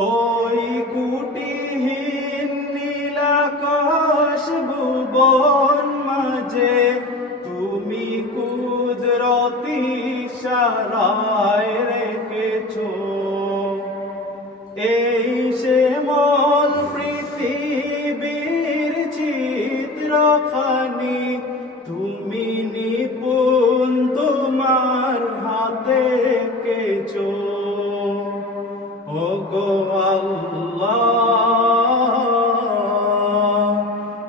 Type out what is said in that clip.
ওই কুটিহীন নীলাকাশ ভুবন মাঝে তুমি কুদরতি সারায়